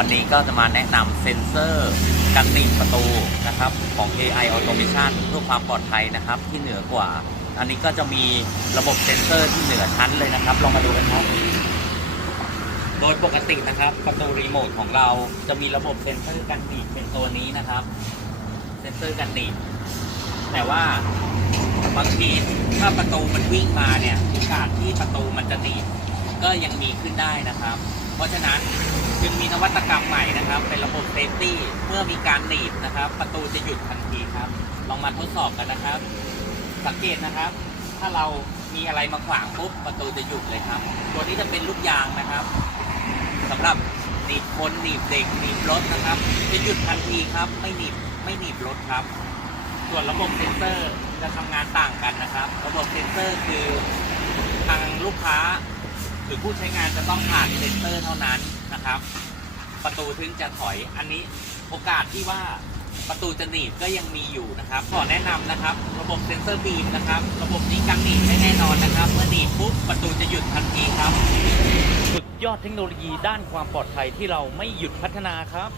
วันนี้ก็จะมาแนะนำเซ็นเซอร์กันหนีบประตูนะครับของ AI Automation เพื่อความปลอดภัยนะครับที่เหนือกว่า อันนี้ก็จะมีระบบเซ็นเซอร์ที่เหนือชั้นเลยนะครับ ลองมาดูกันครับ โดยปกตินะครับ ประตูรีโมทของเราจะมีระบบเซ็นเซอร์กันหนีบเป็นตัวนี้นะครับ เซ็นเซอร์กันหนีบแต่ว่าบางทีถ้าประตูมันวิ่งมาเนี่ยโอกาสที่ประตูมันจะหนีบก็ยังมีขึ้นได้นะครับ เพราะฉะนั้น จึงมีนวัตกรรมใหม่นะครับ เป็นระบบเซฟตี้เมื่อมีการหนีบนะครับ ประตูจะหยุดทันทีครับ ลองมาทดสอบกันนะครับ สังเกตนะครับ ถ้าเรามีอะไรมาขวางปุ๊บประตูจะหยุดเลยครับ ตัวนี้จะเป็นลูกยางนะครับสำหรับหนีบคนหนีบเด็กหนีบรถนะครับ จะหยุดทันทีครับ ไม่หนีบไม่หนีบรถครับ ส่วนระบบเซ็นเซอร์จะทำงานต่างกันนะครับ ระบบเซ็นเซอร์คือทางลูกค้า หรือผู้ใช้งานจะต้องผ่านเซ็นเซอร์เท่านั้น นะครับ ประตูถึงจะถอยอันนี้โอกาสที่ว่าประตูจะหนีบก็ยังมีอยู่นะครับ ขอแนะนำนะครับ ระบบเซ็นเซอร์บีมนะครับ ระบบนี้กันหนีบได้แน่นอนนะครับ เมื่อหนีบปุ๊บประตูจะหยุดทันทีครับ สุดยอดเทคโนโลยีด้านความปลอดภัยที่เราไม่หยุดพัฒนาครับ